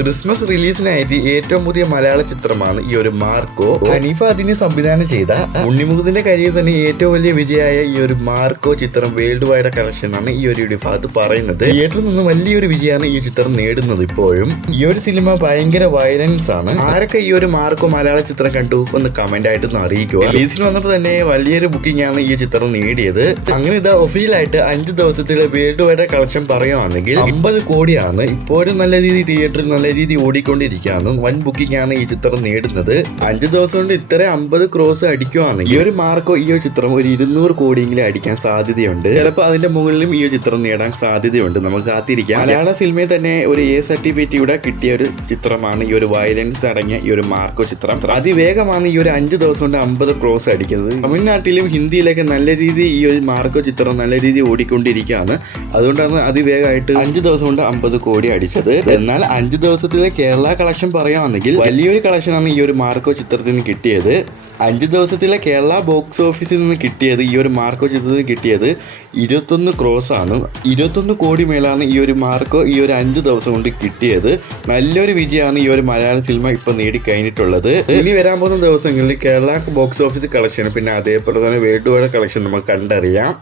Christmas റിലീസിനായിട്ട് ഏറ്റവും പുതിയ മലയാള ചിത്രമാണ് ഈ ഒരു മാർക്കോ. ഹനീഫ അതിനെ സംവിധാനം ചെയ്ത ഉണ്ണിമുഖത്തിന്റെ കരിയർ തന്നെ ഏറ്റവും വലിയ വിജയമായ ഈ ഒരു മാർക്കോ ചിത്രം വേൾഡ് വൈഡ് കളക്ഷൻ ആണ് ഈ ഒരു ഫഹദ് പറയുന്നത്. തിയേറ്ററിൽ നിന്ന് വലിയൊരു വിജയമാണ് ഈ ചിത്രം നേടുന്നത്. ഇപ്പോഴും ഈ ഒരു സിനിമ ഭയങ്കര വയലൻസ് ആണ്. ആരൊക്കെ ഈ ഒരു മാർക്കോ മലയാള ചിത്രം കണ്ടു ഒന്ന് കമന്റ് ആയിട്ട് ഒന്ന് അറിയിക്കുക. റിലീസിൽ വന്നപ്പോൾ തന്നെ വലിയൊരു ബുക്കിംഗ് ആണ് ഈ ചിത്രം നേടിയത്. അങ്ങനെ ഇത് ഒഫീഷ്യലായിട്ട് 5 ദിവസത്തിലെ വേൾഡ് വൈഡ് കളക്ഷൻ പറയുകയാണെങ്കിൽ 50 കോടിയാണ്. ഇപ്പോഴും നല്ല രീതിയിൽ തിയേറ്ററിൽ നല്ല രീതി ഓടിക്കൊണ്ടിരിക്കുകയാണ്. വൻ ബുക്കിംഗ് ആണ് ഈ ചിത്രം നേടുന്നത്. 5 ദിവസം കൊണ്ട് ഇത്ര 50 ക്രോസ് അടിക്കുവാണെങ്കിൽ ഈ ഒരു മാർക്കോ ഈ ഒരു ചിത്രം ഒരു 200 കോടിയെങ്കിലും അടിക്കാൻ സാധ്യതയുണ്ട്. ചിലപ്പോൾ അതിന്റെ മുകളിലും ഈ ഒരു ചിത്രം നേടാൻ സാധ്യതയുണ്ട്. നമുക്ക് കാത്തിരിക്കാം. മലയാള സിനിമയിൽ തന്നെ ഒരു A സർട്ടിഫിക്കറ്റ് കിട്ടിയ ഒരു ചിത്രമാണ് ഈ ഒരു വയലൻസ് അടങ്ങിയ ഈ ഒരു മാർക്കോ ചിത്രം. അതിവേഗമാണ് ഈ ഒരു 5 ദിവസം കൊണ്ട് 50 ക്രോസ് അടിക്കുന്നത്. തമിഴ്നാട്ടിലും ഹിന്ദിയിലൊക്കെ നല്ല രീതിയിൽ ഈ ഒരു മാർക്കോ ചിത്രം നല്ല രീതിയിൽ ഓടിക്കൊണ്ടിരിക്കുകയാണ്. അതുകൊണ്ടാണ് അതിവേഗമായിട്ട് 5 ദിവസം കൊണ്ട് 50 കോടി അടിച്ചത്. എന്നാൽ 5 ദിവസത്തിലെ കേരള കളക്ഷൻ പറയുകയാണെങ്കിൽ വലിയൊരു കളക്ഷനാണ് ഈ ഒരു മാർക്കോ ചിത്രത്തിന് കിട്ടിയത്. 5 ദിവസത്തിലെ കേരള ബോക്സ് ഓഫീസിൽ നിന്ന് കിട്ടിയത് ഈ ഒരു മാർക്കോ ചിത്രത്തിന് കിട്ടിയത് 21 ക്രോസ് ആണ്. 21 കോടി മേലാണ് ഈ ഒരു മാർക്കോ ഈ ഒരു 5 ദിവസം കൊണ്ട് കിട്ടിയത്. നല്ലൊരു വിജയമാണ് ഈ ഒരു മലയാള സിനിമ ഇപ്പൊ നേടിക്കഴിഞ്ഞിട്ടുള്ളത്. ഇനി വരാൻ പോകുന്ന ദിവസങ്ങളിൽ കേരള ബോക്സ് ഓഫീസ് കളക്ഷൻ പിന്നെ അതേപോലെ തന്നെ വേൾഡ് വൈഡ് കളക്ഷൻ നമുക്ക് കണ്ടറിയാം.